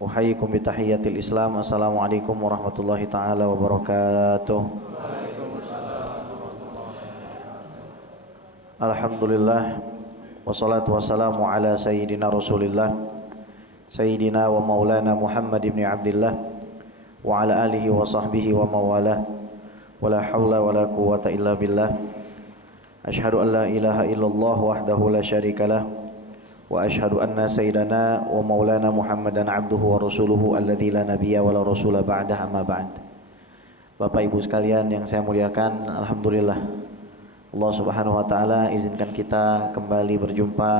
Uhayyikum bitahiyyatil Islam. Assalamualaikum warahmatullahi taala wabarakatuh. Alhamdulillah wassalatu wassalamu ala sayyidina Rasulillah sayyidina wa maulana Muhammad ibn Abdillah wa ala alihi wa sahbihi wa mawalah. Wala hawla wala quwwata illa billah. Asyhadu an la ilaha illallah wahdahu la syarikalah wa asyhadu anna sayyidana wa maulana Muhammadan abduhu wa rasuluhu alladzi la nabiyya wa la rasula ba'dah, amma ba'd. Bapak Ibu sekalian yang saya muliakan, alhamdulillah Allah Subhanahu wa taala izinkan kita kembali berjumpa.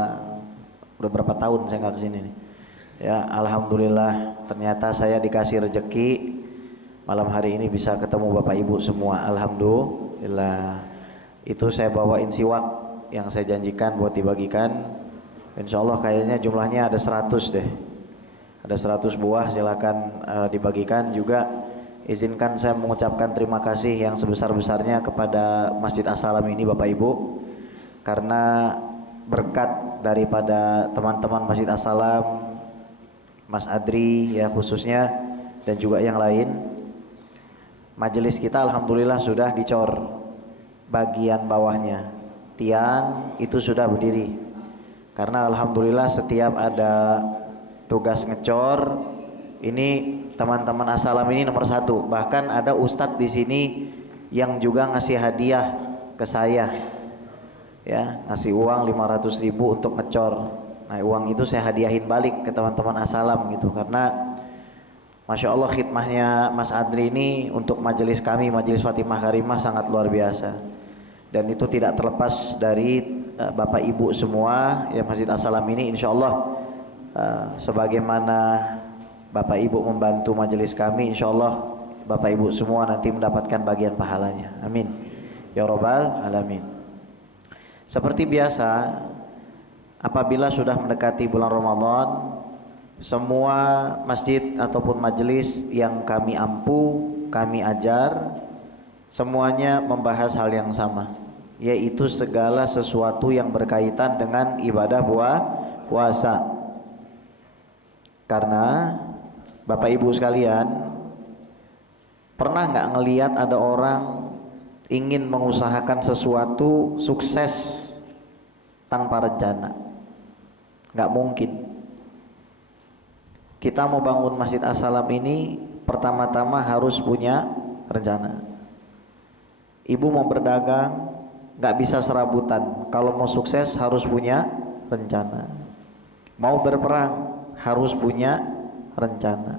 Udah berapa tahun saya nggak kesini nih. Ya, alhamdulillah ternyata saya dikasih rezeki malam hari ini bisa ketemu Bapak Ibu semua. Alhamdulillah. Itu saya bawain siwak yang saya janjikan buat dibagikan. Insya Allah kayaknya jumlahnya ada 100 deh. Ada 100 buah, silakan dibagikan. Juga izinkan saya mengucapkan terima kasih yang sebesar-besarnya kepada Masjid As-Salam ini Bapak Ibu, karena berkat daripada teman-teman Masjid As-Salam, Mas Adri ya khususnya, dan juga yang lain, majelis kita alhamdulillah sudah dicor bagian bawahnya. Tiang itu sudah berdiri. Karena alhamdulillah setiap ada tugas ngecor, ini teman-teman As-Salam ini nomor 1. Bahkan ada ustadz di sini yang juga ngasih hadiah ke saya, ya, ngasih uang 500.000 untuk ngecor. Nah, uang itu saya hadiahin balik ke teman-teman As-Salam gitu, karena Masya Allah khidmahnya Mas Adri ini untuk majelis kami, Majelis Fatimah Karimah, sangat luar biasa. Dan itu tidak terlepas dari Bapak Ibu semua ya Masjid As-Salam ini. Insya Allah sebagaimana Bapak Ibu membantu majelis kami, insya Allah Bapak Ibu semua nanti mendapatkan bagian pahalanya. Amin ya Rabbal Alamin. Seperti biasa, apabila sudah mendekati bulan Ramadan, semua masjid ataupun majelis yang kami ampu, kami ajar, semuanya membahas hal yang sama, yaitu segala sesuatu yang berkaitan dengan ibadah puasa. Karena Bapak Ibu sekalian, pernah nggak ngelihat ada orang ingin mengusahakan sesuatu sukses tanpa rencana? Nggak mungkin. Kita mau bangun Masjid As-Salam ini pertama-tama harus punya rencana. Ibu mau berdagang, nggak bisa serabutan. Kalau mau sukses harus punya rencana. Mau berperang harus punya rencana.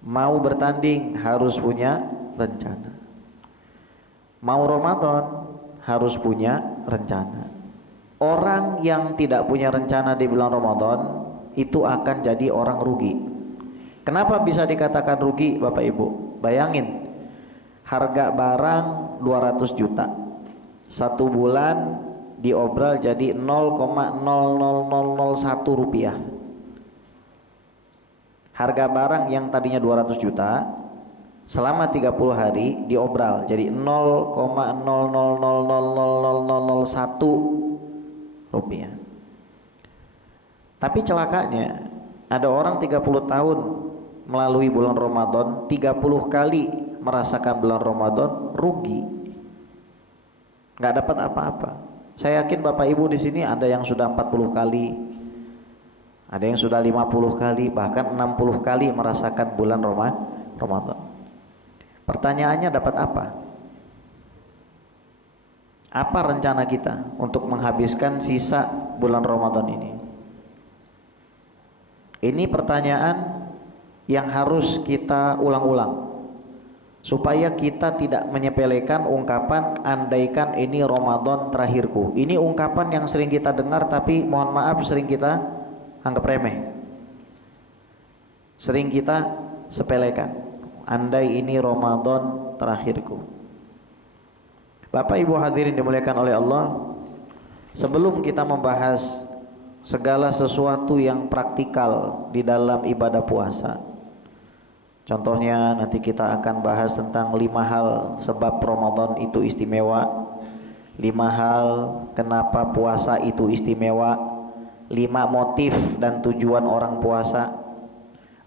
Mau bertanding harus punya rencana. Mau Ramadan harus punya rencana. Orang yang tidak punya rencana di bulan Ramadan itu akan jadi orang rugi. Kenapa bisa dikatakan rugi Bapak Ibu? Bayangin, harga barang 200 juta, 1 bulan diobral jadi 0,00001 rupiah. Harga barang yang tadinya 200 juta selama 30 hari diobral jadi 0,0000001 rupiah. Tapi celakanya ada orang 30 tahun melalui bulan Ramadan, 30 kali merasakan bulan Ramadan, rugi, nggak dapat apa-apa. Saya yakin Bapak Ibu di sini ada yang sudah 40 kali, ada yang sudah 50 kali, bahkan 60 kali merasakan bulan Ramadan. Pertanyaannya, dapat apa? Apa rencana kita untuk menghabiskan sisa bulan Ramadan ini? Ini pertanyaan yang harus kita ulang-ulang, supaya kita tidak menyepelekan ungkapan andaikan ini Ramadan terakhirku. Ini ungkapan yang sering kita dengar, tapi mohon maaf sering kita anggap remeh, sering kita sepelekan. Andai ini Ramadan terakhirku. Bapak Ibu hadirin dimuliakan oleh Allah, sebelum kita membahas segala sesuatu yang praktikal di dalam ibadah puasa, contohnya nanti kita akan bahas tentang 5 hal sebab Ramadan itu istimewa, 5 hal kenapa puasa itu istimewa, 5 motif dan tujuan orang puasa,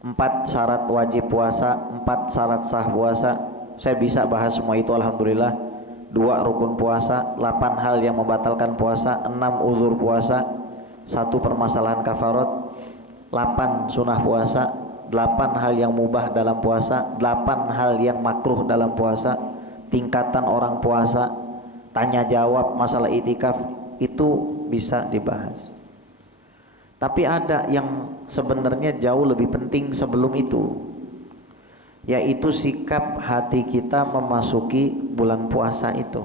4 syarat wajib puasa, 4 syarat sah puasa. Saya bisa bahas semua itu alhamdulillah. 2 rukun puasa, 8 hal yang membatalkan puasa, 6 uzur puasa, 1 permasalahan kafarat, 8 sunnah puasa, 8 hal yang mubah dalam puasa, 8 hal yang makruh dalam puasa, tingkatan orang puasa, tanya jawab masalah itikaf, itu bisa dibahas. Tapi ada yang sebenarnya jauh lebih penting sebelum itu, yaitu sikap hati kita memasuki bulan puasa itu.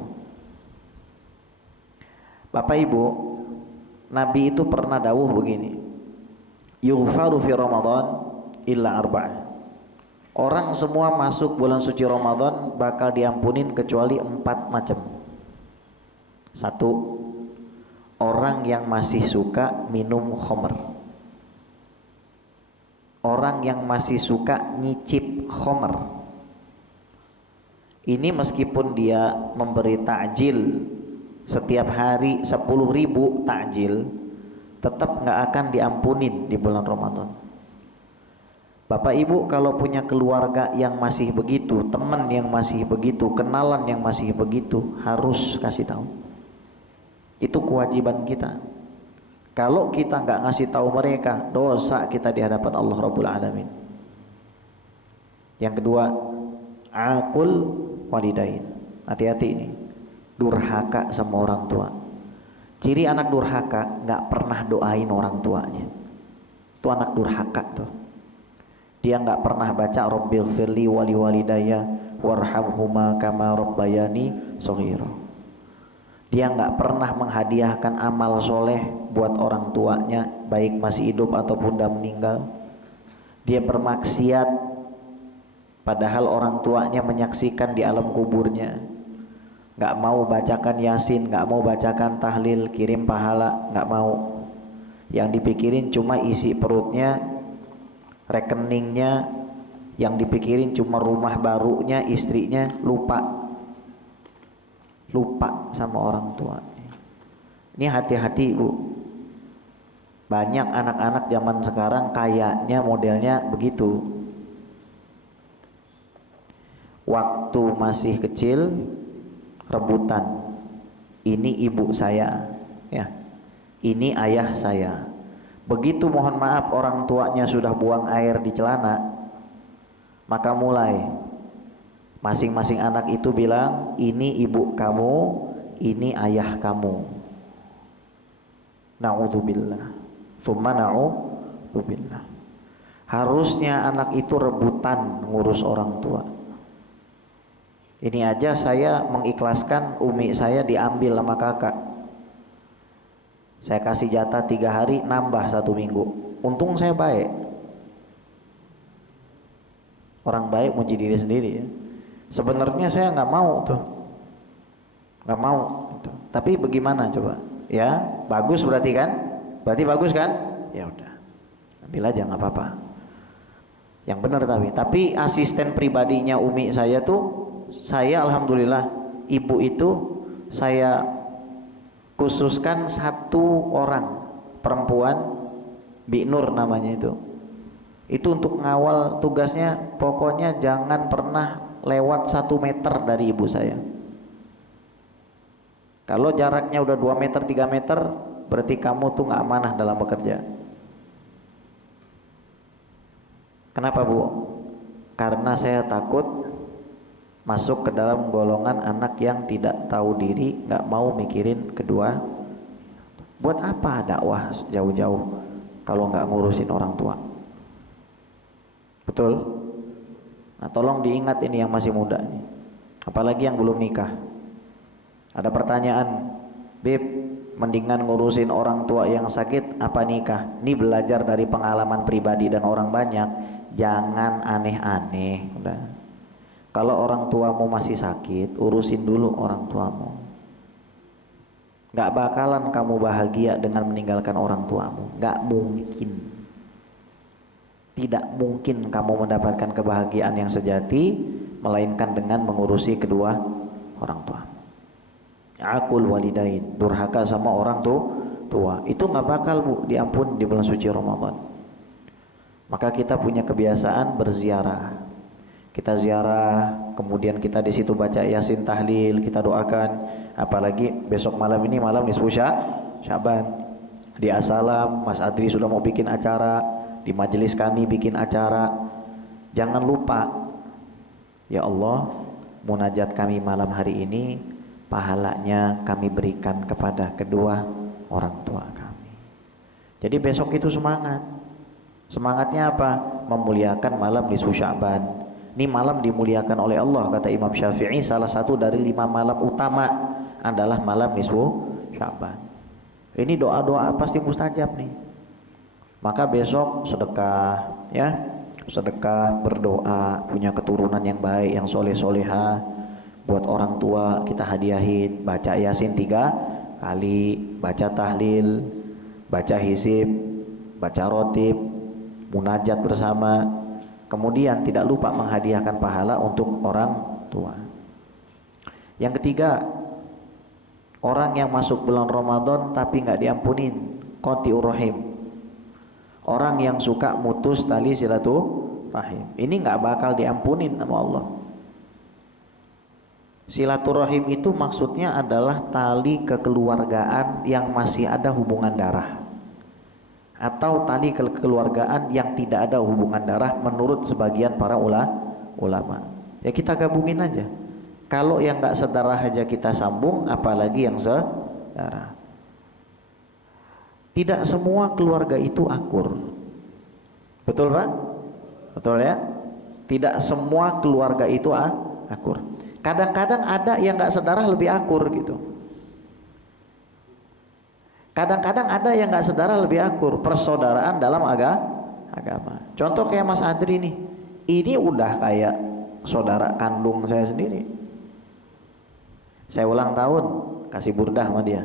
Bapak Ibu, Nabi itu pernah dawuh begini, yughfaru fi Ramadan illa arba'ah. Orang semua masuk bulan suci Ramadan bakal diampunin kecuali 4 macam. 1, orang yang masih suka minum khamr. Orang yang masih suka nyicip khamr. Ini meskipun dia memberi takjil setiap hari 10.000 takjil, tetap nggak akan diampunin di bulan Ramadan. Bapak Ibu kalau punya keluarga yang masih begitu, teman yang masih begitu, kenalan yang masih begitu, harus kasih tahu. Itu kewajiban kita. Kalau kita nggak ngasih tahu mereka, dosa kita di hadapan Allah Rabbul Alamin. Yang kedua, aqul walidain. Hati-hati ini, durhaka sama orang tua. Ciri anak durhaka nggak pernah doain orang tuanya. Itu anak durhaka tuh. Dia nggak pernah baca Rabbighfirli wali walidayya warhamhuma kama rabbayani shaghira. Dia nggak pernah menghadiahkan amal soleh buat orang tuanya, baik masih hidup ataupun udah meninggal. Dia bermaksiat padahal orang tuanya menyaksikan di alam kuburnya. Nggak mau bacakan yasin, nggak mau bacakan tahlil, kirim pahala, nggak mau. Yang dipikirin cuma isi perutnya, rekeningnya, yang dipikirin cuma rumah barunya, istrinya, lupa sama orang tua. Ini hati-hati Bu. Banyak anak-anak zaman sekarang kayaknya modelnya begitu. Waktu masih kecil rebutan, ini ibu saya, ya, ini ayah saya. Begitu mohon maaf orang tuanya sudah buang air di celana, maka mulai masing-masing anak itu bilang, ini ibu kamu, ini ayah kamu. Na'udzubillah, tsumma na'udzubillah. Harusnya anak itu rebutan ngurus orang tua. Ini aja saya mengikhlaskan umi saya diambil sama kakak. Saya kasih jatah 3 hari, nambah 1 minggu. Untung saya baik. Orang baik muji diri sendiri ya. Sebenarnya saya nggak mau tuh, nggak mau gitu. Tapi bagaimana coba? Ya bagus berarti kan? Berarti bagus kan? Ya udah, ambil aja nggak apa-apa. Yang benar tapi asisten pribadinya umi saya tuh, saya alhamdulillah ibu itu saya khususkan 1 orang perempuan, Bi Nur namanya itu untuk ngawal tugasnya. Pokoknya jangan pernah lewat 1 meter dari ibu saya. Kalau jaraknya udah 2 meter 3 meter, berarti kamu tuh nggak amanah dalam bekerja. Kenapa Bu? Karena saya takut masuk ke dalam golongan anak yang tidak tahu diri, nggak mau mikirin kedua. Buat apa dakwah jauh-jauh kalau nggak ngurusin orang tua? Betul? Nah tolong diingat ini yang masih muda nih, apalagi yang belum nikah. Ada pertanyaan, Beb, mendingan ngurusin orang tua yang sakit apa nikah? Ini belajar dari pengalaman pribadi dan orang banyak. Jangan aneh-aneh. Udah. Kalau orang tuamu masih sakit, urusin dulu orang tuamu. Gak bakalan kamu bahagia dengan meninggalkan orang tuamu. Gak mungkin. Tidak mungkin kamu mendapatkan kebahagiaan yang sejati melainkan dengan mengurusi kedua orang tua. Aqul walidain, durhaka sama orang tua itu nggak bakal Bu diampun di bulan suci Ramadan. Maka kita punya kebiasaan berziarah. Kita ziarah, kemudian kita di situ baca Yasin, tahlil, kita doakan. Apalagi besok malam ini malam nisfu Syaban. Di Asalam, Mas Adri sudah mau bikin acara, di majelis kami bikin acara. Jangan lupa, ya Allah, munajat kami malam hari ini, pahalanya kami berikan kepada kedua orang tua kami. Jadi besok itu semangat. Semangatnya apa? Memuliakan malam nisfu Syaban. Ini malam dimuliakan oleh Allah, kata Imam Syafi'i, salah satu dari 5 malam utama adalah malam nisfu Syaban. Ini doa-doa pasti mustajab nih. Maka besok sedekah, ya, sedekah, berdoa, punya keturunan yang baik, yang soleh-soleha. Buat orang tua kita hadiahin, baca Yasin 3 kali, baca tahlil, baca hisib, baca rotib, munajat bersama. Kemudian tidak lupa menghadiahkan pahala untuk orang tua. Yang ketiga, orang yang masuk bulan Ramadan tapi nggak diampunin, qati'ur rahim. Orang yang suka mutus tali silaturahim, ini nggak bakal diampunin sama Allah. Silaturahim itu maksudnya adalah tali kekeluargaan yang masih ada hubungan darah, atau tali kekeluargaan yang tidak ada hubungan darah menurut sebagian para ulama. Ya kita gabungin aja. Kalau yang nggak sedarah aja kita sambung, apalagi yang sedarah. Tidak semua keluarga itu akur. Betul Pak? Betul ya? Tidak semua keluarga itu akur. Kadang-kadang ada yang nggak sedarah lebih akur gitu. Kadang-kadang ada yang nggak sedarah lebih akur. Persaudaraan dalam agama. Contoh kayak Mas Adri nih, ini udah kayak saudara kandung saya sendiri. Saya ulang tahun kasih burdah sama dia,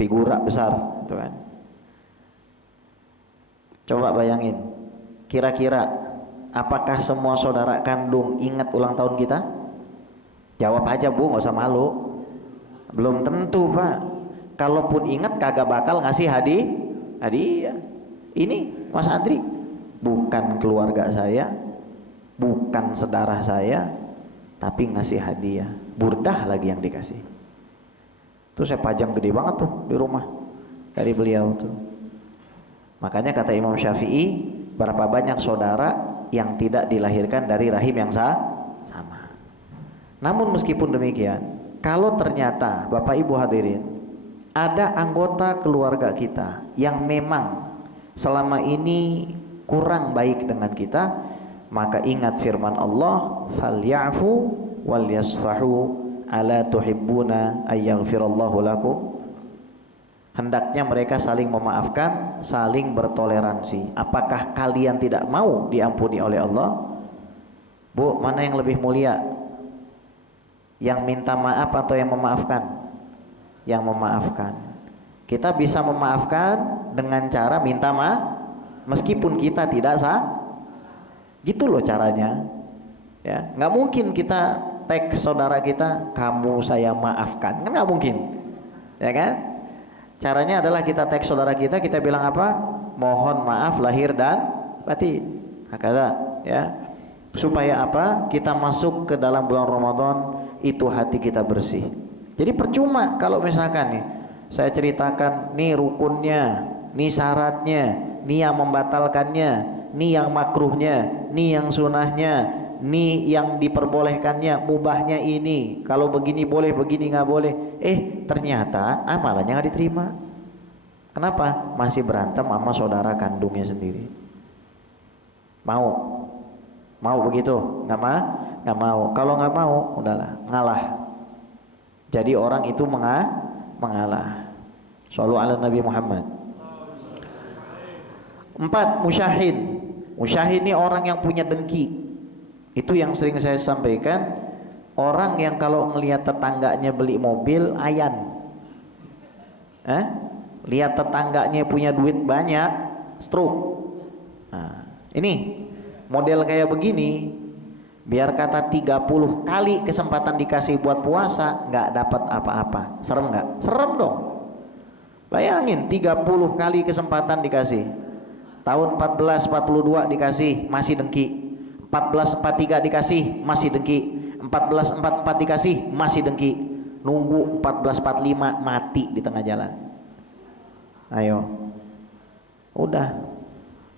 figura besar, gitu kan. Coba bayangin, kira-kira apakah semua saudara kandung ingat ulang tahun kita? Jawab aja Bu, nggak usah malu. Belum tentu Pak. Kalaupun ingat kagak bakal ngasih hadiah. Ini Mas Adri bukan keluarga saya, bukan saudara saya, tapi ngasih hadiah, burdah lagi yang dikasih. Tuh saya pajang gede banget tuh di rumah dari beliau tuh. Makanya kata Imam Syafi'i, berapa banyak saudara yang tidak dilahirkan dari rahim yang sama. Namun meskipun demikian, kalau ternyata Bapak Ibu hadirin, ada anggota keluarga kita yang memang selama ini kurang baik dengan kita, maka ingat firman Allah, falyafu wal yasfahu ala tuhibbuna ayyaghfirallahu lakum. Hendaknya mereka saling memaafkan, saling bertoleransi. Apakah kalian tidak mau diampuni oleh Allah? Bu, mana yang lebih mulia? Yang minta maaf atau yang memaafkan? Yang memaafkan. Kita bisa memaafkan dengan cara minta maaf meskipun kita tidak sah. Gitu loh caranya. Ya, nggak mungkin kita teks saudara kita, kamu saya maafkan, kan nggak mungkin, ya kan? Caranya adalah kita teks saudara kita bilang apa? Mohon maaf lahir dan batin. Hakada, ya. Supaya apa? Kita masuk ke dalam bulan Ramadan itu hati kita bersih. Jadi percuma kalau misalkan nih saya ceritakan nih rukunnya, nih syaratnya, nih yang membatalkannya, nih yang makruhnya, nih yang sunahnya, nih yang diperbolehkannya, mubahnya ini, kalau begini boleh, begini nggak boleh. Ternyata amalannya nggak diterima. Kenapa? Masih berantem sama saudara kandungnya sendiri. Mau begitu? Nggak mau. Kalau nggak mau, udahlah, ngalah. Jadi orang itu mengalah. Shallu ala Nabi Muhammad. 4. Musyahid. Musyahid ini orang yang punya dengki. Itu yang sering saya sampaikan. Orang yang kalau ngelihat tetangganya beli mobil, ayan. Lihat tetangganya punya duit banyak, stroke. Nah, ini model kayak begini, biar kata 30 kali kesempatan dikasih buat puasa, nggak dapat apa-apa. Serem nggak? Serem dong. Bayangin 30 kali kesempatan dikasih, Tahun 1442 dikasih, masih dengki. 1443 dikasih, masih dengki. 1444 dikasih, masih dengki. Nunggu 1445 mati di tengah jalan. Ayo, udah.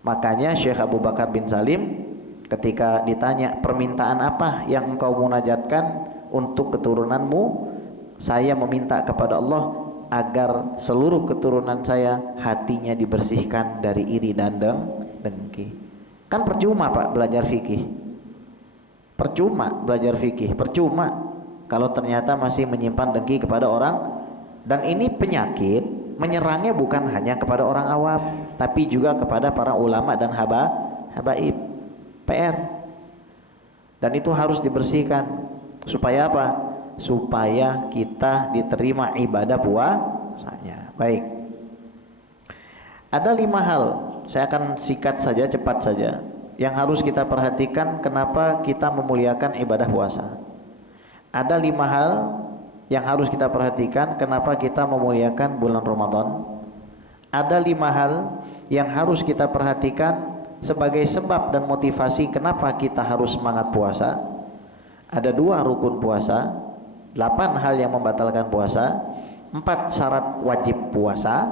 Makanya Syekh Abu Bakar bin Salim ketika ditanya permintaan apa yang engkau munajatkan untuk keturunanmu, saya meminta kepada Allah agar seluruh keturunan saya hatinya dibersihkan dari iri dan dengki. Kan percuma Pak belajar fikih, percuma belajar fikih, percuma kalau ternyata masih menyimpan dengki kepada orang. Dan ini penyakit menyerangnya bukan hanya kepada orang awam, tapi juga kepada para ulama dan habaib. PR. Dan itu harus dibersihkan. Supaya apa? Supaya kita diterima ibadah puasanya. Baik. Ada 5 hal, saya akan sikat saja, cepat saja, yang harus kita perhatikan kenapa kita memuliakan ibadah puasa. Ada 5 hal yang harus kita perhatikan kenapa kita memuliakan bulan Ramadan. Ada 5 hal yang harus kita perhatikan sebagai sebab dan motivasi kenapa kita harus semangat puasa. Ada 2 rukun puasa, 8 hal yang membatalkan puasa, 4 syarat wajib puasa,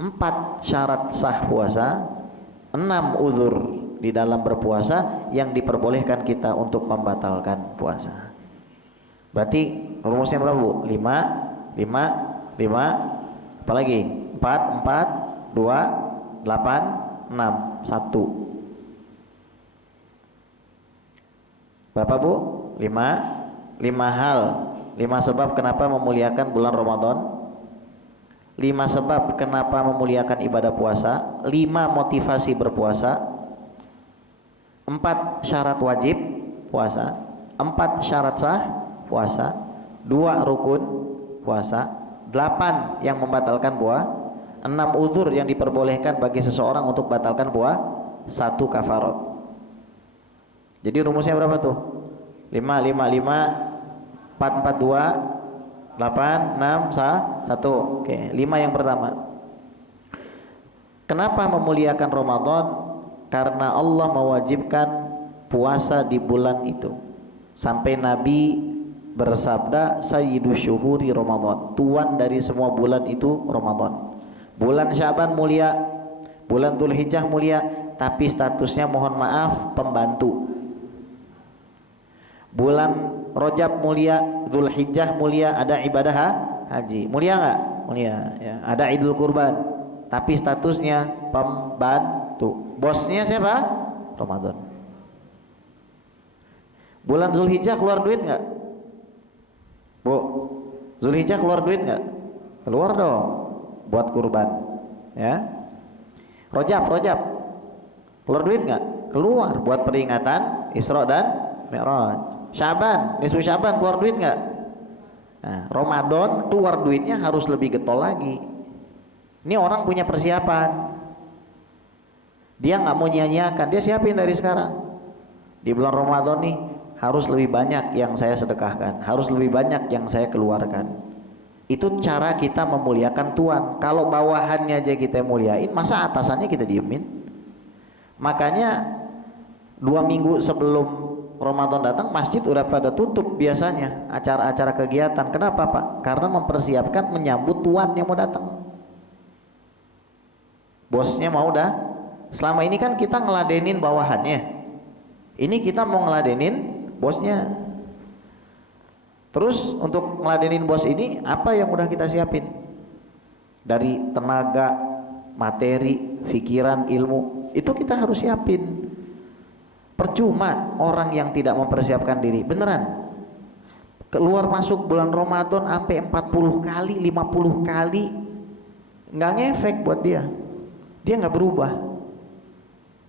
4 syarat sah puasa, 6 uzur di dalam berpuasa yang diperbolehkan kita untuk membatalkan puasa. Berarti rumusnya berapa Bu? 5, 5, 5, apalagi 4, 4, 2, 8, 6, 1. Bapak Bu, 5 hal, 5 sebab kenapa memuliakan bulan Ramadan, 5 sebab kenapa memuliakan ibadah puasa, 5 motivasi berpuasa, 4 syarat wajib puasa, 4 syarat sah puasa, 2 rukun puasa, 8 yang membatalkan puasa, 6 uzur yang diperbolehkan bagi seseorang untuk batalkan puasa, 1 kafarat. Jadi rumusnya berapa tuh? 5, 5, 5, 4, 4, 2, 8, 6, 1. Oke, 5 yang pertama. Kenapa memuliakan Ramadan? Karena Allah mewajibkan puasa di bulan itu. Sampai Nabi bersabda, sayyidu syuhuri Ramadan, tuan dari semua bulan itu Ramadan. Bulan Syaban mulia, bulan Dzulhijjah mulia, tapi statusnya mohon maaf pembantu. Bulan Rajab mulia, Dzulhijjah mulia, ada ibadah haji. Mulia enggak? Mulia ya. Ada Idul Kurban, tapi statusnya pembantu. Bosnya siapa? Ramadan. Bulan Dzulhijjah keluar duit enggak? Bu, Dzulhijjah keluar duit nggak? Keluar dong, buat kurban, ya. Rajab keluar duit nggak? Keluar buat peringatan Isra dan Mi'raj. Syaban, nisfu Syaban keluar duit nggak? Nah, Ramadan keluar duitnya harus lebih getol lagi. Ini orang punya persiapan, dia nggak mau nyanyiakan, dia siapin dari sekarang. Di bulan Ramadan nih harus lebih banyak yang saya sedekahkan, harus lebih banyak yang saya keluarkan. Itu cara kita memuliakan Tuhan. Kalau bawahannya aja kita muliain, masa atasannya kita diemin? Makanya 2 minggu sebelum Ramadan datang, masjid udah pada tutup biasanya, acara-acara kegiatan. Kenapa Pak? Karena mempersiapkan menyambut Tuhan yang mau datang. Bosnya mau dah. Selama ini kan kita ngeladenin bawahannya, ini kita mau ngeladenin bosnya. Terus untuk ngeladenin bos ini apa yang udah kita siapin? Dari tenaga, materi, pikiran, ilmu, itu kita harus siapin. Percuma orang yang tidak mempersiapkan diri, beneran. Keluar masuk bulan Ramadan sampai 40 kali, 50 kali, nggak ngefek buat dia. Dia nggak berubah,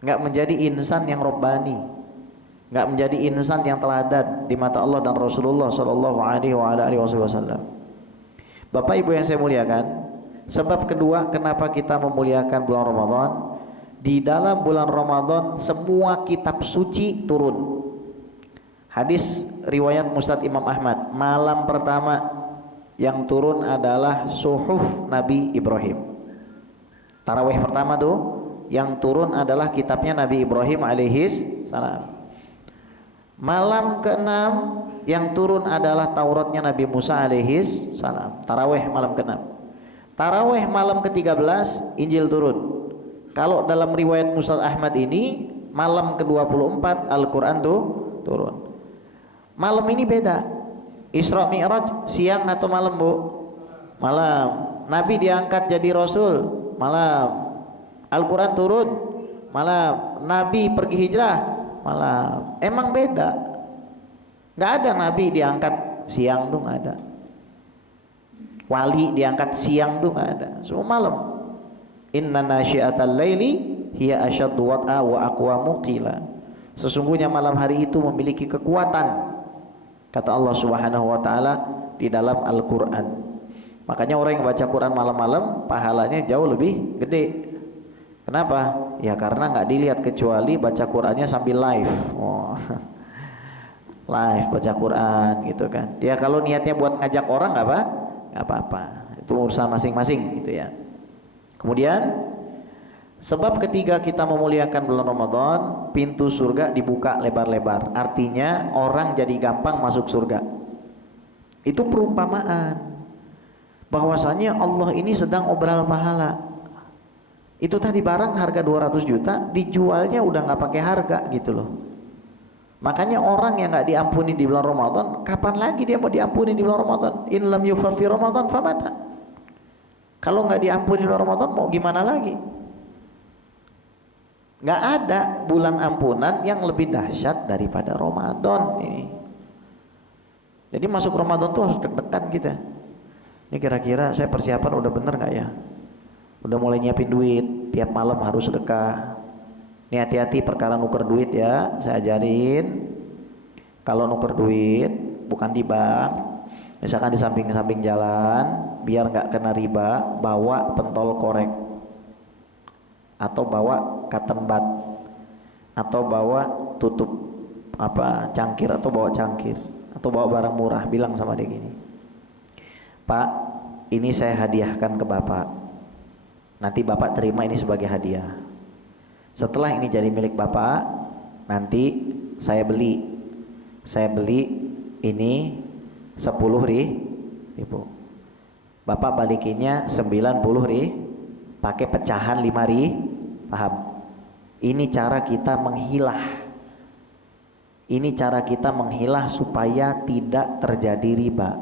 nggak menjadi insan yang robbani, nggak menjadi insan yang teladan di mata Allah dan Rasulullah Shallallahu Alaihi Wasallam. Bapak Ibu yang saya muliakan, sebab kedua kenapa kita memuliakan bulan Ramadan, di dalam bulan Ramadan semua kitab suci turun. Hadis riwayat Musnad Imam Ahmad, malam pertama yang turun adalah suhuf Nabi Ibrahim. Tarawih pertama tuh yang turun adalah kitabnya Nabi Ibrahim alaihis salam. Malam ke-6 yang turun adalah Tauratnya Nabi Musa alaihis salam. Tarawih malam ke-6. Tarawih malam ke-13 Injil turun. Kalau dalam riwayat Musnad Ahmad ini malam ke-24 Al-Quran tuh turun. Malam ini beda. Isra Mi'raj siang atau malam, Bu? Malam. Nabi diangkat jadi Rasul malam. Al-Quran turun malam. Nabi pergi hijrah malam. Emang beda. Nggak ada Nabi diangkat siang tuh, nggak ada. Wali diangkat siang tuh nggak ada. Semua malam. Inna nasyi'atal laili hiya asyaddu wat'a wa aqwamu qila. Sesungguhnya malam hari itu memiliki kekuatan, kata Allah Subhanahu wa taala di dalam Al-Qur'an. Makanya orang yang baca Quran malam-malam pahalanya jauh lebih gede. Kenapa? Ya karena nggak dilihat kecuali baca Qurannya sambil live. Oh. Live baca Quran gitu kan. Dia kalau niatnya buat ngajak orang nggak apa-apa. Itu urusan masing-masing gitu ya. Kemudian sebab ketiga kita memuliakan bulan Ramadan, pintu surga dibuka lebar-lebar. Artinya orang jadi gampang masuk surga. Itu perumpamaan bahwasanya Allah ini sedang obral pahala. Itu tadi barang harga 200 juta dijualnya udah nggak pakai harga gitu loh. Makanya orang yang nggak diampuni di bulan Ramadan, kapan lagi dia mau diampuni di bulan Ramadan? In lam yughfar fi Ramadan famata. Kalau nggak diampuni di bulan Ramadan mau gimana lagi? Nggak ada bulan ampunan yang lebih dahsyat daripada Ramadan ini. Jadi masuk Ramadan tuh harus deg-degan kita. Ini kira-kira saya persiapan udah bener nggak ya? Udah mulai nyiapin duit, tiap malam harus sedekah. Ini hati-hati perkara nuker duit ya, saya ajarin. Kalau nuker duit bukan di bank, misalkan di samping-samping jalan, biar nggak kena riba, bawa pentol korek, atau bawa cotton bud, atau bawa tutup cangkir, atau bawa cangkir, atau bawa barang murah. Bilang sama dia gini, Pak, ini saya hadiahkan ke Bapak. Nanti Bapak terima ini sebagai hadiah. Setelah ini jadi milik Bapak, nanti saya beli ini 10.000. Bapak balikinnya 90.000, pakai pecahan 5.000. Paham? Ini cara kita menghilah. Ini cara kita menghilah supaya tidak terjadi riba.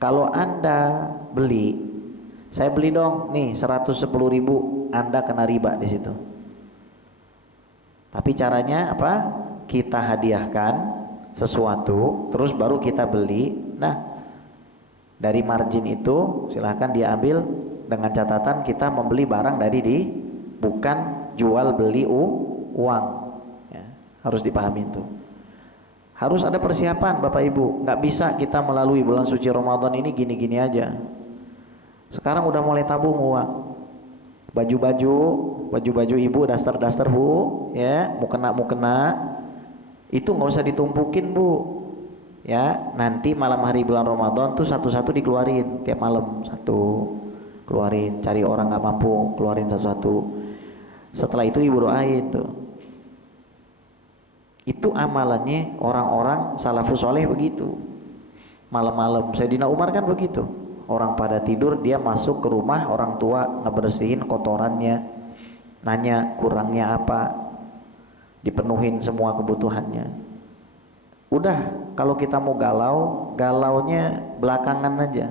Kalau Anda beli, saya beli dong nih 110.000, Anda kena riba di situ. Tapi caranya apa? Kita hadiahkan sesuatu, terus baru kita beli. Nah, dari margin itu silahkan dia ambil dengan catatan kita membeli barang dari bukan jual beli uang. Ya, harus dipahami itu. Harus ada persiapan Bapak Ibu. Nggak bisa kita melalui bulan suci Ramadan ini gini-gini aja. Sekarang udah mulai tabung uang. Baju-baju ibu, daster-daster Bu, ya, mau kena itu nggak usah ditumpukin Bu, ya. Nanti malam hari bulan Ramadan tuh satu-satu dikeluarin tiap malam, satu keluarin, cari orang nggak mampu keluarin satu-satu. Setelah itu ibu doain tuh. Itu amalannya orang-orang salafus soleh begitu. Malam-malam Sayyidina Umar kan begitu. Orang pada tidur, dia masuk ke rumah orang tua, ngebersihin kotorannya, nanya kurangnya apa, dipenuhin semua kebutuhannya. Udah, kalau kita mau galau, galaunya belakangan aja.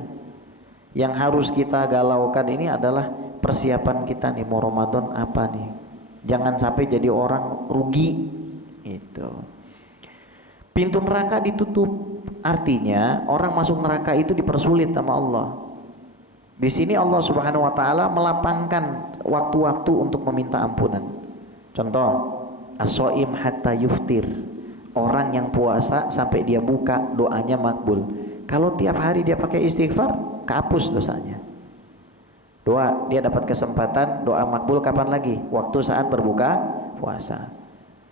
Yang harus kita galaukan ini adalah persiapan kita nih, mau Ramadan apa nih. Jangan sampai jadi orang rugi. Itu. Pintu neraka ditutup. Artinya orang masuk neraka itu dipersulit sama Allah. Di sini Allah Subhanahu wa taala melapangkan waktu-waktu untuk meminta ampunan. Contoh, as-shaim hatta yuftir. Orang yang puasa sampai dia buka doanya makbul. Kalau tiap hari dia pakai istighfar, kehapus dosanya. Doa, dia dapat kesempatan doa makbul kapan lagi? Waktu saat berbuka puasa.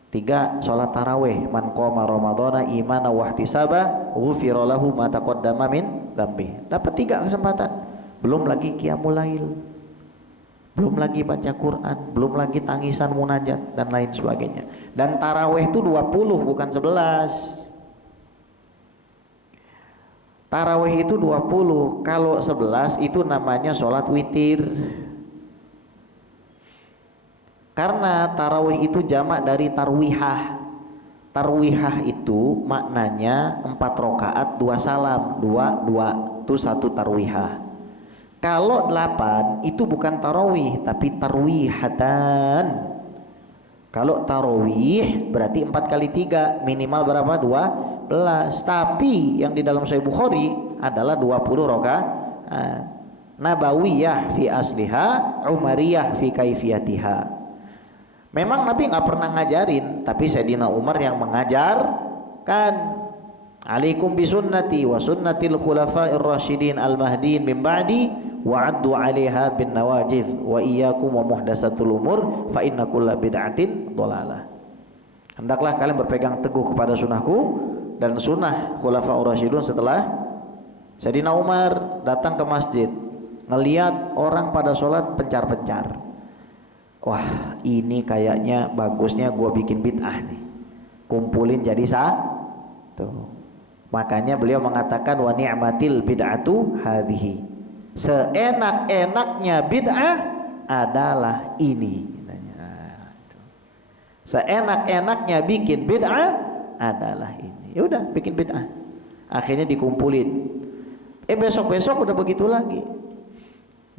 3, sholat tarawih. Man qoma ramadhana imana wahtisaba ghufira lahu ma taqaddama min dzambi. Dapat 3 kesempatan. Belum lagi qiyamul lail. belum lagi baca Quran, belum lagi tangisan munajat dan lain sebagainya. Dan taraweh itu 20 bukan 11. Taraweh itu 20, kalau 11 itu namanya sholat witir. Karena taraweh itu jamak dari tarwihah. Tarwihah itu maknanya 4 rakaat 2 salam, 2 itu 1 tarwihah. Kalau 8 itu bukan tarawih tapi tarwihatan. Kalau tarawih berarti 4 kali 3 minimal berapa? 12. Tapi yang di dalam Sahih Bukhari adalah 20 rakaat. Nabawiyah fi asliha, Umariyah fi kaifiyatiha. Memang Nabi nggak pernah ngajarin, tapi Sayyidina Umar yang mengajarkan. Alaikum bisunnati wa sunnatil khulafa'ir rasyidin al-mahdiyyin min ba'di wa 'addu 'alaiha bin nawajidh wa iyyakum wa muhdatsatul umur fa inna kulla bid'atin dhalalah. Hendaklah kalian berpegang teguh kepada sunnahku dan sunnah khulafa'ur rasyidun. Setelah Sayyidina Umar datang ke masjid, ngelihat orang pada sholat pencar-pencar. Wah, ini kayaknya bagusnya gua bikin bid'ah nih, kumpulin jadi satu. Makanya beliau mengatakan wa ni'matil bid'atu hadhihi. Seenak-enaknya bid'ah adalah ini. Seenak-enaknya bikin bid'ah adalah ini. Ya udah, bikin bid'ah. Akhirnya dikumpulin. Besok-besok udah begitu lagi.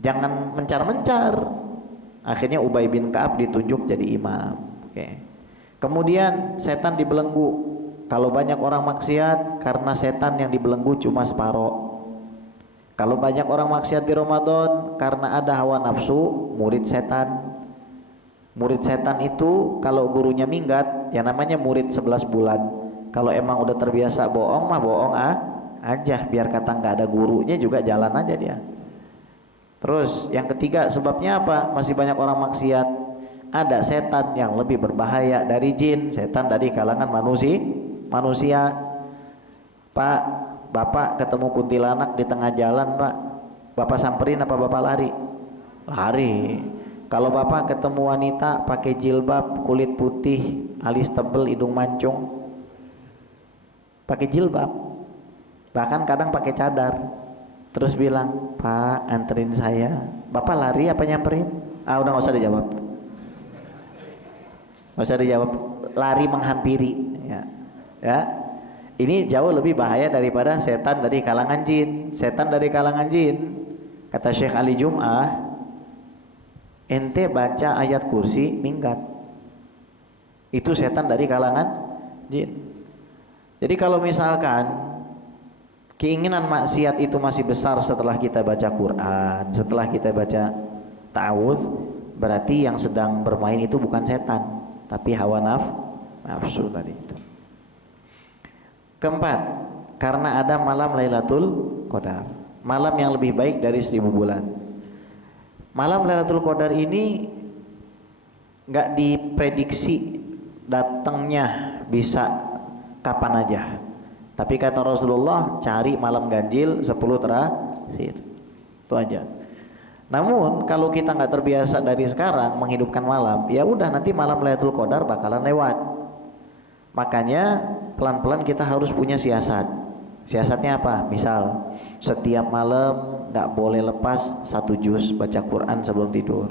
Jangan mencar-mencar. Akhirnya Ubay bin Ka'ab ditunjuk jadi imam. Oke. Kemudian setan dibelenggu. Kalau banyak orang maksiat, karena setan yang dibelenggu cuma separoh. Kalau banyak orang maksiat di Ramadan, karena ada hawa nafsu, murid setan. Murid setan itu kalau gurunya minggat, yang namanya murid 11 bulan. Kalau emang udah terbiasa bohong mah bohong aja, biar kata nggak ada gurunya juga jalan aja dia. Terus yang ketiga, sebabnya apa? Masih banyak orang maksiat. Ada setan yang lebih berbahaya dari jin, setan dari kalangan manusia. Pak, bapak ketemu kuntilanak di tengah jalan, Pak, bapak samperin apa bapak lari? Lari. Kalau bapak ketemu wanita pakai jilbab, kulit putih, alis tebel, hidung mancung, pakai jilbab, bahkan kadang pakai cadar, terus bilang, Pak anterin saya, bapak lari apa nyamperin? Udah nggak usah dijawab, nggak usah dijawab. Lari menghampiri, ya. Ini jauh lebih bahaya daripada setan dari kalangan jin. Setan dari kalangan jin, kata Syekh Ali Jum'ah, ente baca ayat kursi minggat, itu setan dari kalangan jin. Jadi kalau misalkan keinginan maksiat itu masih besar setelah kita baca Quran, setelah kita baca ta'awudz, berarti yang sedang bermain itu bukan setan, tapi hawa nafsu tadi itu. Keempat, karena ada malam Lailatul Qadar, malam yang lebih baik dari 1000 bulan. Malam Lailatul Qadar ini nggak diprediksi datangnya, bisa kapan aja. Tapi kata Rasulullah, cari malam ganjil 10 terakhir, itu aja. Namun kalau kita nggak terbiasa dari sekarang menghidupkan malam, ya udah nanti malam Lailatul Qadar bakalan lewat. Makanya pelan-pelan kita harus punya siasat. Siasatnya apa? Misal setiap malam nggak boleh lepas 1 juz baca Quran sebelum tidur.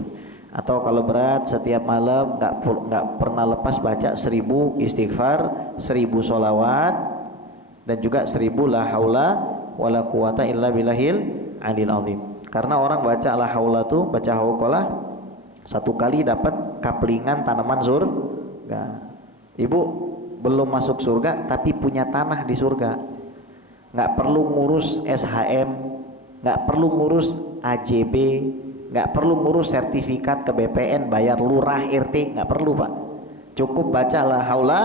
Atau kalau berat, setiap malam nggak pernah lepas baca 1000 istighfar, 1000 sholawat, dan juga 1000 la haula wala quwata illa billahil alil azim. Karena orang baca la haula tuh, baca hauqalah 1 kali dapat kaplingan tanaman surga. Ibu belum masuk surga tapi punya tanah di surga, nggak perlu ngurus SHM, nggak perlu ngurus AJB, nggak perlu ngurus sertifikat ke BPN, bayar lurah RT, nggak perlu Pak. Cukup baca la haula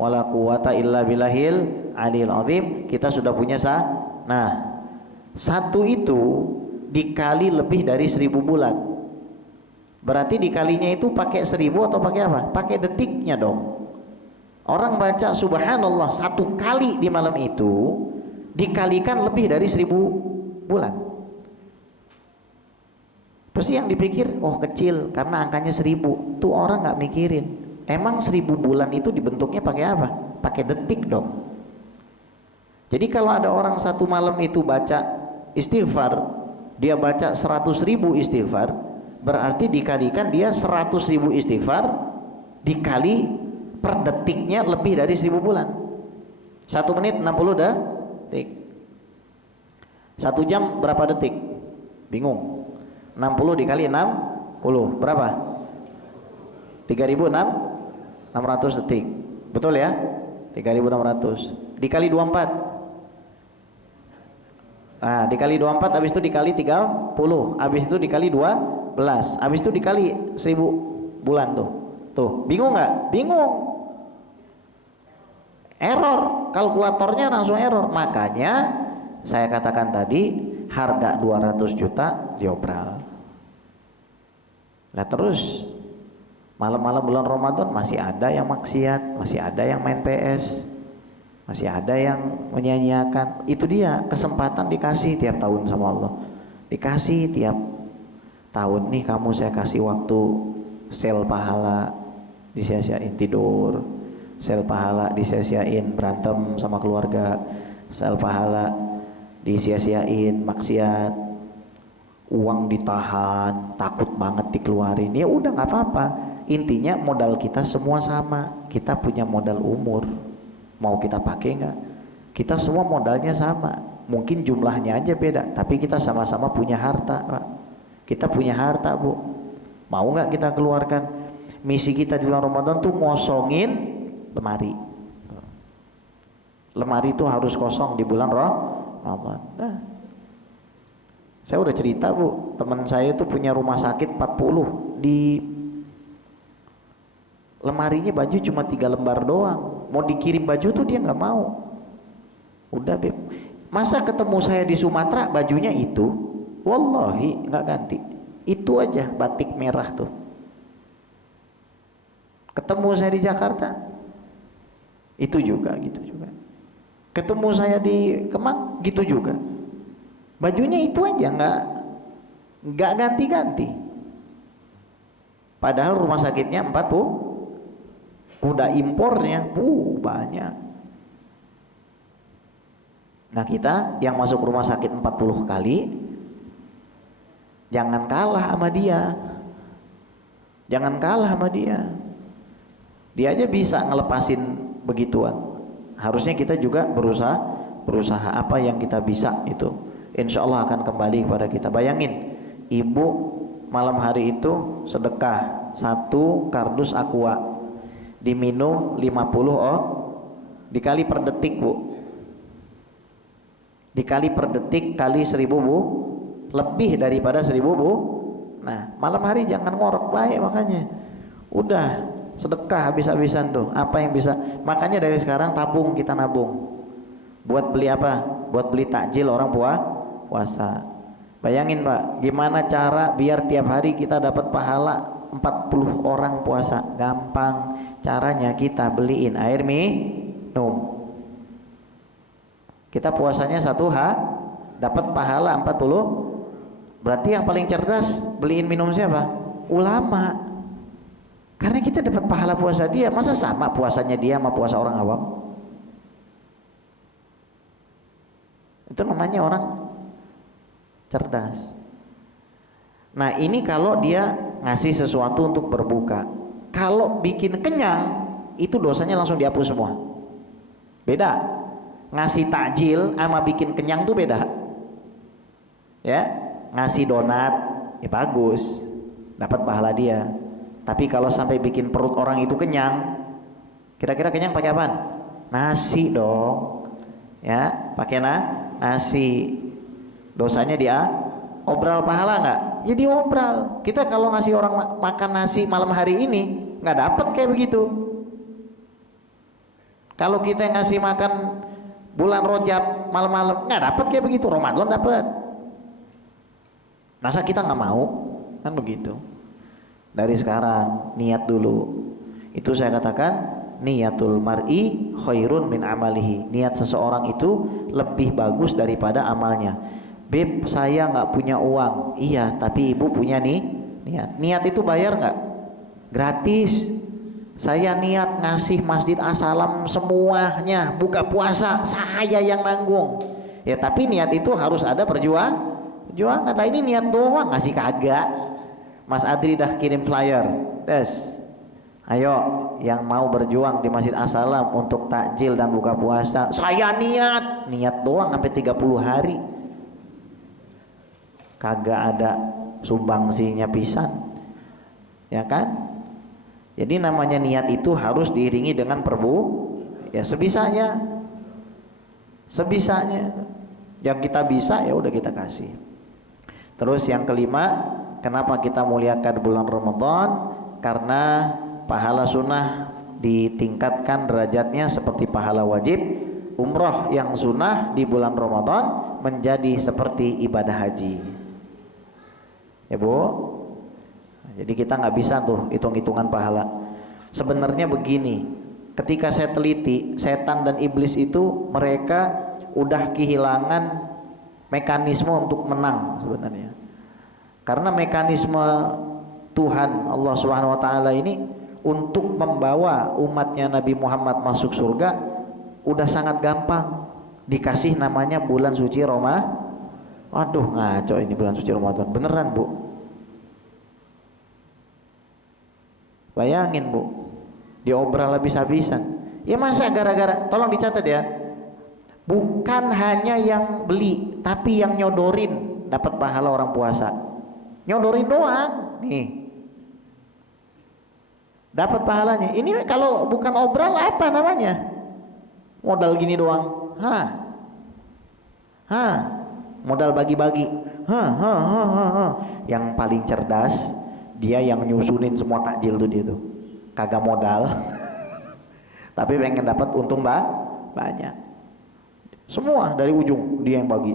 wala quwata illa billahil alil azim, kita sudah punya Nah, 1 itu dikali lebih dari 1000 bulan. Berarti dikalinya itu pakai 1000 atau pakai apa? Pakai detiknya dong. Orang baca subhanallah 1 kali di malam itu dikalikan lebih dari 1000 bulan. Pasti yang dipikir, oh kecil karena angkanya 1000. Tuh orang nggak mikirin. Emang 1000 bulan itu dibentuknya pakai apa? Pakai detik dong. Jadi kalau ada orang satu malam itu baca istighfar, dia baca 100.000 istighfar, berarti dikalikan dia 100.000 istighfar dikali per detiknya lebih dari 1000 bulan. 1 menit 60 detik. 1 jam berapa detik? Bingung. 60 dikali 60 berapa? 3.600 detik. Betul ya? 3.600 dikali 24. Nah, dikali 24 habis itu dikali 30, habis itu dikali 12, habis itu dikali 1000 bulan tuh. Tuh, bingung nggak? Bingung. Error, kalkulatornya langsung error. Makanya saya katakan tadi harga 200 juta diobral. Nah terus malam-malam bulan Ramadan masih ada yang maksiat, masih ada yang main PS, masih ada yang menyanyiakan. Itu dia kesempatan dikasih tiap tahun sama Allah. Dikasih tiap tahun, nih kamu saya kasih waktu sel pahala, disia-siain tidur, sel pahala disia-siain berantem sama keluarga, sel pahala disia-siain maksiat, uang ditahan, takut banget dikeluarin. Ya udah nggak apa-apa. Intinya modal kita semua sama. Kita punya modal umur. Mau kita pakai nggak? Kita semua modalnya sama. Mungkin jumlahnya aja beda, tapi kita sama-sama punya harta, Pak. Kita punya harta, Bu. Mau nggak kita keluarkan? Misi kita di bulan Ramadan tuh ngosongin lemari. Lemari itu harus kosong di bulan Ramadan. Nah, saya udah cerita, Bu, teman saya itu punya rumah sakit 40, di lemarinya baju cuma 3 lembar doang. Mau dikirim baju tuh dia nggak mau. Udah, Beb. Masa ketemu saya di Sumatera bajunya itu, wallahi nggak ganti. Itu aja batik merah tuh. Ketemu saya di Jakarta, itu juga, gitu juga. Ketemu saya di Kemang, gitu juga. Bajunya itu aja, nggak ganti-ganti. Padahal rumah sakitnya 40, udah impornya banyak. Nah kita yang masuk rumah sakit 40 kali, jangan kalah sama dia. Jangan kalah sama dia. Dia aja bisa ngelepasin begituan. Harusnya kita juga berusaha apa yang kita bisa itu. Insya Allah akan kembali kepada kita. Bayangin, ibu malam hari itu sedekah 1 kardus aqua, diminum 50 dikali per detik, Bu. Dikali per detik kali 1000, Bu. Lebih daripada 1000, Bu. Nah, malam hari jangan ngorok, baik makanya. Udah sedekah habis-habisan tuh. Apa yang bisa? Makanya dari sekarang tabung, kita nabung. Buat beli apa? Buat beli takjil orang puasa. Bayangin, Pak, gimana cara biar tiap hari kita dapat pahala 40 orang puasa? Gampang. Caranya kita beliin air minum. Kita puasanya 1 hari dapat pahala 40. Berarti yang paling cerdas beliin minum siapa? Ulama. Karena kita dapat pahala puasa dia. Masa sama puasanya dia sama puasa orang awam? Itu namanya orang cerdas. Nah ini kalau dia ngasih sesuatu untuk berbuka. Kalau bikin kenyang, itu dosanya langsung dihapus semua. Beda. Ngasih takjil sama bikin kenyang tuh beda. Ya, ngasih donat ya bagus, dapat pahala dia. Tapi kalau sampai bikin perut orang itu kenyang, kira-kira kenyang pakai apaan? Nasi dong. Ya, pakai nasi. Dosanya dia obral pahala nggak? Jadi obral. Kita kalau ngasih orang makan nasi malam hari ini nggak dapat kayak begitu. Kalau kita ngasih makan bulan Rajab malam-malam nggak dapat kayak begitu. Ramadan dapat. Masa kita nggak mau? Kan begitu. Dari sekarang niat dulu. Itu saya katakan niatul mar'i khairun min amalihi. Niat seseorang itu lebih bagus daripada amalnya. Beb, saya nggak punya uang. Iya, tapi ibu punya nih niat. Niat itu bayar nggak? Gratis. Saya niat ngasih Masjid As-Salam semuanya, buka puasa saya yang nanggung. Ya tapi niat itu harus ada perjuangan. Nah ini niat doang, ngasih kagak. Mas Adri dah kirim flyer. Des, ayo yang mau berjuang di Masjid As-Salam untuk takjil dan buka puasa. Saya niat doang sampai 30 hari. Kagak ada sumbangsinya pisan. Ya kan? Jadi namanya niat itu harus diiringi dengan ya sebisanya. Yang kita bisa ya udah kita kasih. Terus yang kelima, kenapa kita muliakan bulan Ramadan? Karena pahala sunnah ditingkatkan derajatnya seperti pahala wajib. Umroh yang sunnah di bulan Ramadan menjadi seperti ibadah haji. Ya Bu. Jadi kita nggak bisa tuh hitung-hitungan pahala. Sebenarnya begini, ketika saya teliti, setan dan iblis itu mereka udah kehilangan mekanisme untuk menang sebenarnya. Karena mekanisme Tuhan Allah Subhanahu wa taala ini untuk membawa umatnya Nabi Muhammad masuk surga udah sangat gampang. Dikasih namanya bulan suci Ramadan. Waduh, ngaco ini bulan suci Ramadan. Beneran, Bu. Bayangin Bu, diobral habis-habisan. Ya masa gara-gara, tolong dicatat ya, bukan hanya yang beli, tapi yang nyodorin dapat pahala orang puasa. Nyodorin doang, nih, dapat pahalanya. Ini kalau bukan obral apa namanya? Modal gini doang, modal bagi-bagi, Yang paling cerdas dia yang nyusunin semua takjil tuh, dia tuh kagak modal tapi pengen dapat untung banyak. Semua dari ujung dia yang bagi.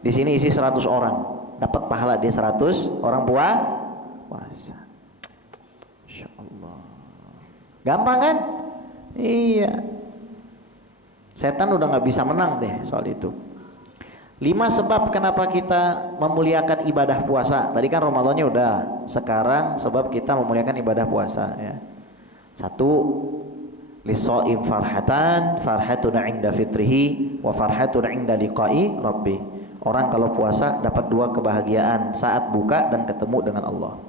Di sini isi 100 orang, dapat pahala dia 100 orang puasa. Masya Allah, gampang kan? Iya, setan udah nggak bisa menang deh soal itu. 5 sebab kenapa kita memuliakan ibadah puasa. Tadi kan Ramadannya udah, sekarang sebab kita memuliakan ibadah puasa ya. 1, lishaim farhatun 'inda fitrihi wa farhatun 'inda liqa'i rabbi. Orang kalau puasa dapat 2 kebahagiaan, saat buka dan ketemu dengan Allah.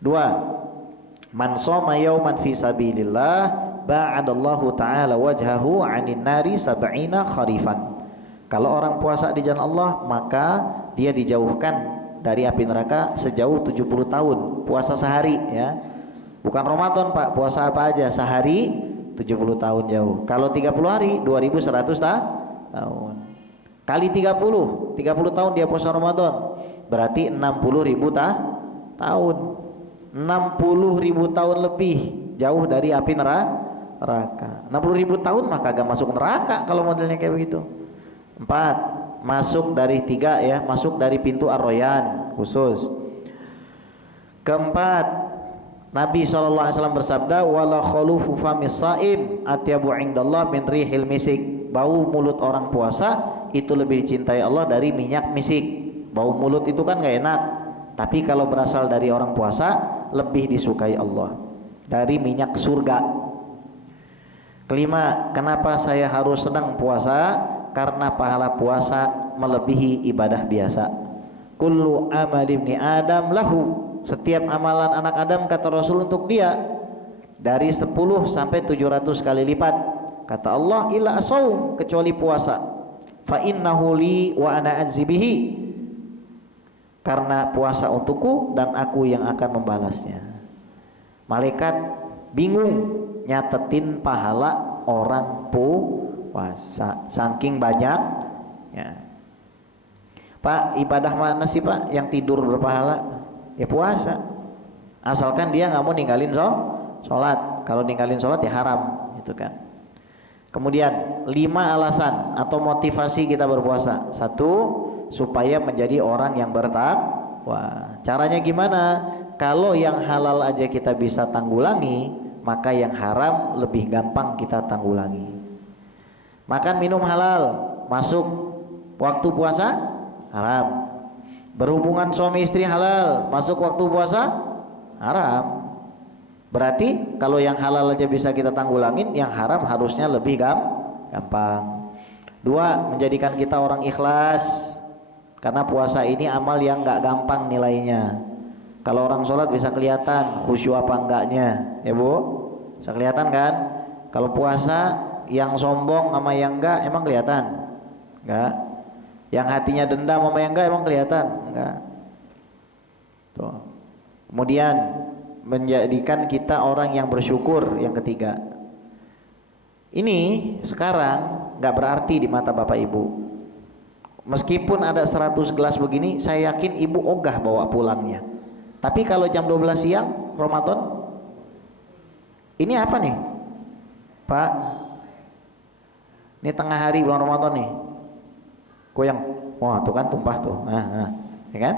2, man shoma yauman fi sabilillah ba'adallahu ta'ala wajhahu 'anil nari 70 kharifan. Kalau orang puasa di jalan Allah, maka dia dijauhkan dari api neraka sejauh 70 tahun. Puasa sehari ya. Bukan Ramadan Pak, puasa apa aja sehari 70 tahun jauh. Kalau 30 hari 2100 tahun. Kali 30 tahun dia puasa Ramadan. Berarti 60.000 tahun. 60.000 tahun lebih jauh dari api neraka. 60.000 tahun maka gak masuk neraka kalau modelnya kayak begitu. 4, masuk dari 3 ya, masuk dari pintu Ar-Rayyan khusus. Keempat, Nabi SAW bersabda, wala khulufu famis saim atyabu indallah min rihil misik. Bau mulut orang puasa itu lebih dicintai Allah dari minyak misik. Bau mulut itu kan gak enak, tapi kalau berasal dari orang puasa lebih disukai Allah dari minyak surga. Kelima, kenapa saya harus sedang puasa? Karena pahala puasa melebihi ibadah biasa. Kullu amal ibni Adam lahu. Setiap amalan anak Adam kata Rasul untuk dia dari 10 sampai 700 kali lipat. Kata Allah, illa as-shaum, kecuali puasa. Fa innahu li wa ana ajzibihi. Karena puasa untukku dan aku yang akan membalasnya. Malaikat bingung nyatetin pahala orang puasa saking banyak ya. Pak, ibadah mana sih Pak yang tidur berpahala? Ya puasa, asalkan dia nggak mau ninggalin sholat. Kalau ninggalin sholat ya haram gitu kan. Kemudian 5 alasan atau motivasi kita berpuasa. 1, supaya menjadi orang yang bertakwa. Caranya gimana? Kalau yang halal aja kita bisa tanggulangi, maka yang haram lebih gampang kita tanggulangi. Makan minum halal, masuk waktu puasa haram. Berhubungan suami istri halal, masuk waktu puasa haram. Berarti kalau yang halal aja bisa kita tanggulangin, yang haram harusnya lebih gampang. Dua, menjadikan kita orang ikhlas, karena puasa ini amal yang nggak gampang nilainya. Kalau orang sholat bisa kelihatan khusyuk apa enggaknya, ya Bu, bisa kelihatan kan? Kalau puasa yang sombong sama yang enggak emang kelihatan? Enggak. Yang hatinya dendam sama yang enggak emang kelihatan? Enggak. Tuh. Kemudian menjadikan kita orang yang bersyukur, yang ketiga. Ini sekarang nggak berarti di mata Bapak Ibu. Meskipun ada 100 gelas begini, saya yakin ibu ogah bawa pulangnya. Tapi kalau jam 12 siang Ramadan, ini apa nih Pak? Ini tengah hari bulan Ramadan nih, goyang. Wah tuh kan tumpah tuh, ya kan?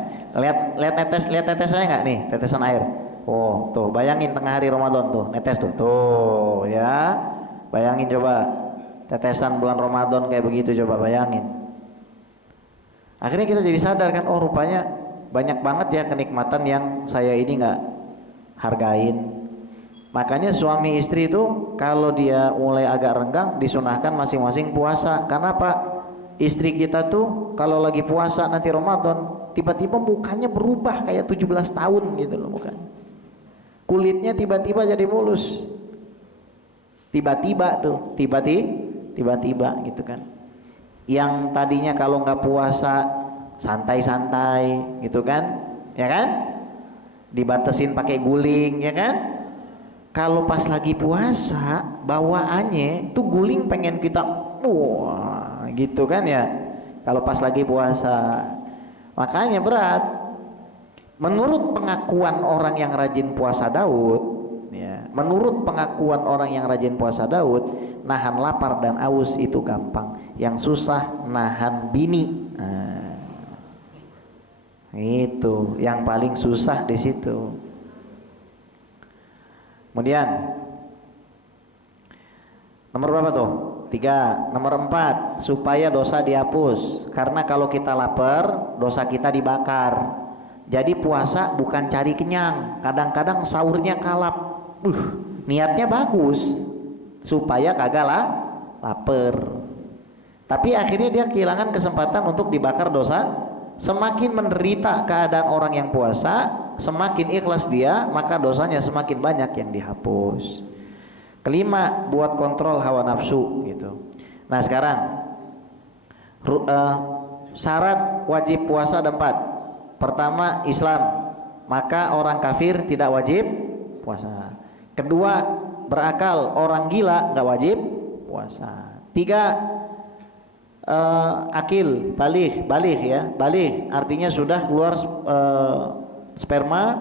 Lihat tetes saya nggak nih, tetesan air. Oh tuh, bayangin tengah hari Ramadan tuh, netes tuh ya. Bayangin coba tetesan bulan Ramadan kayak begitu, coba bayangin. Akhirnya kita jadi sadar kan, oh rupanya banyak banget ya kenikmatan yang saya ini nggak hargain. Makanya suami istri itu kalau dia mulai agak renggang disunahkan masing-masing puasa. Karena apa? Istri kita tuh kalau lagi puasa nanti Ramadan, tiba-tiba mukanya berubah kayak 17 tahun gitu loh mukanya. Kulitnya tiba-tiba jadi mulus. Tiba-tiba tuh, tiba-tiba gitu kan. Yang tadinya kalau nggak puasa santai-santai gitu kan, ya kan? Dibatasin pakai guling, ya kan? Kalau pas lagi puasa bawaannya tuh guling pengen kita wah gitu kan ya. Kalau pas lagi puasa, makanya berat. Menurut pengakuan orang yang rajin puasa Daud, ya, menurut pengakuan orang yang rajin puasa Daud, nahan lapar dan aus itu gampang. Yang susah nahan bini. Nah, itu yang paling susah di situ. Kemudian nomor berapa tuh? 3. Nomor 4, supaya dosa dihapus. Karena kalau kita lapar, dosa kita dibakar. Jadi puasa bukan cari kenyang. Kadang-kadang sahurnya kalap. Niatnya bagus supaya kagak lapar. Tapi akhirnya dia kehilangan kesempatan untuk dibakar dosa. Semakin menderita keadaan orang yang puasa, semakin ikhlas dia, maka dosanya semakin banyak yang dihapus. Kelima, buat kontrol hawa nafsu gitu. Nah sekarang syarat wajib puasa ada 4. Pertama Islam, maka orang kafir tidak wajib puasa. Kedua, berakal, orang gila nggak wajib puasa. 3, akil, balik ya, balik artinya sudah keluar sperma,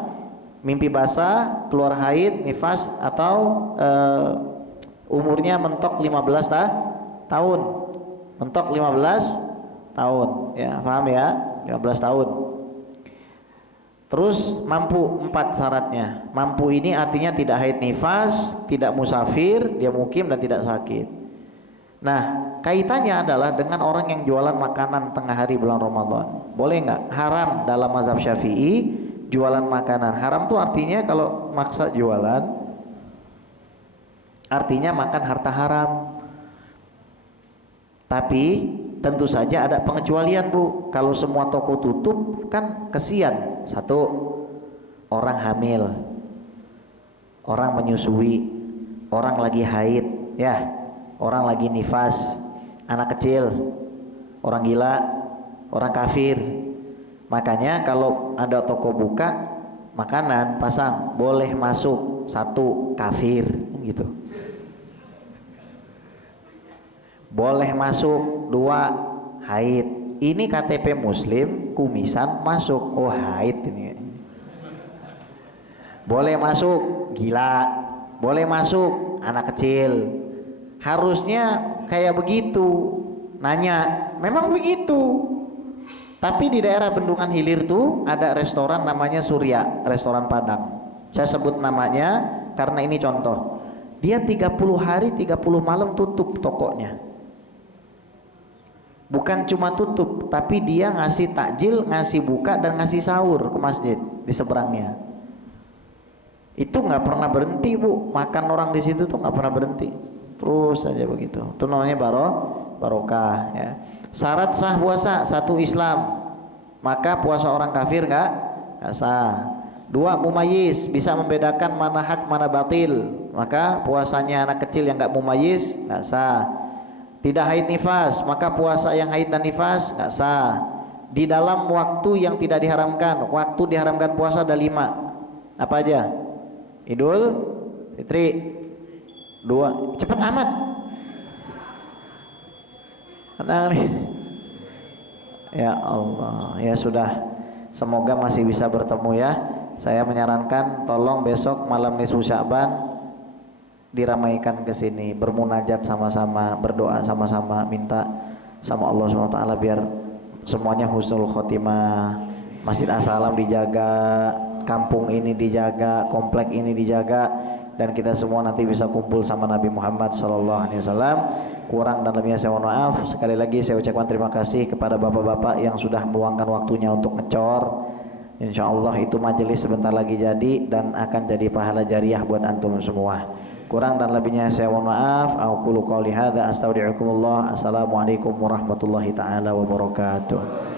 mimpi basah, keluar haid, nifas, atau umurnya mentok 15 tahun. Mentok 15 tahun, ya paham ya, 15 tahun. Terus mampu, 4 syaratnya. Mampu ini artinya tidak haid nifas, tidak musafir, dia mukim dan tidak sakit. Nah kaitannya adalah dengan orang yang jualan makanan tengah hari bulan Ramadan. Boleh nggak? Haram dalam mazhab Syafi'i jualan makanan. Haram tuh artinya kalau maksa jualan, artinya makan harta haram. Tapi tentu saja ada pengecualian Bu. Kalau semua toko tutup kan kesian. 1, orang hamil, orang menyusui, orang lagi haid, ya, orang lagi nifas, anak kecil, orang gila, orang kafir. Makanya kalau ada toko buka makanan pasang, boleh masuk 1 kafir gitu. Boleh masuk 2 haid. Ini KTP muslim, kumisan masuk, oh haid ini. Boleh masuk gila, boleh masuk anak kecil. Harusnya kayak begitu. Nanya, memang begitu. Tapi di daerah Bendungan Hilir tuh ada restoran namanya Surya, restoran Padang. Saya sebut namanya karena ini contoh. Dia 30 hari 30 malam tutup tokonya. Bukan cuma tutup, tapi dia ngasih takjil, ngasih buka dan ngasih sahur ke masjid di seberangnya. Itu nggak pernah berhenti Bu, makan orang di situ tuh nggak pernah berhenti, terus saja begitu. Itu namanya barokah ya. Syarat sah puasa, satu Islam, maka puasa orang kafir nggak sah. Dua, mumayyiz, bisa membedakan mana hak mana batil, maka puasanya anak kecil yang nggak mumayyiz nggak sah. Tidak haid nifas, maka puasa yang haid dan nifas nggak sah. Di dalam waktu yang tidak diharamkan, waktu diharamkan puasa ada 5. Apa aja? Idul Fitri. 2, cepat amat. Tenang nih. Ya Allah, ya sudah. Semoga masih bisa bertemu ya. Saya menyarankan tolong besok malam nisfu Sya'ban diramaikan ke sini, bermunajat sama-sama, berdoa sama-sama, minta sama Allah SWT biar semuanya husnul khotimah. Masjid As-Salam dijaga, kampung ini dijaga, komplek ini dijaga, dan kita semua nanti bisa kumpul sama Nabi Muhammad SAW. Kurang dan lebihnya saya mohon maaf. Sekali lagi saya ucapkan terima kasih kepada bapak-bapak yang sudah meluangkan waktunya untuk ngecor. Insya Allah itu majelis sebentar lagi jadi dan akan jadi pahala jariah buat antum semua. Kurang dan lebihnya saya mohon maaf. Aku qouli hadza astaghfirukumullah. Assalamualaikum warahmatullahi taala wabarakatuh.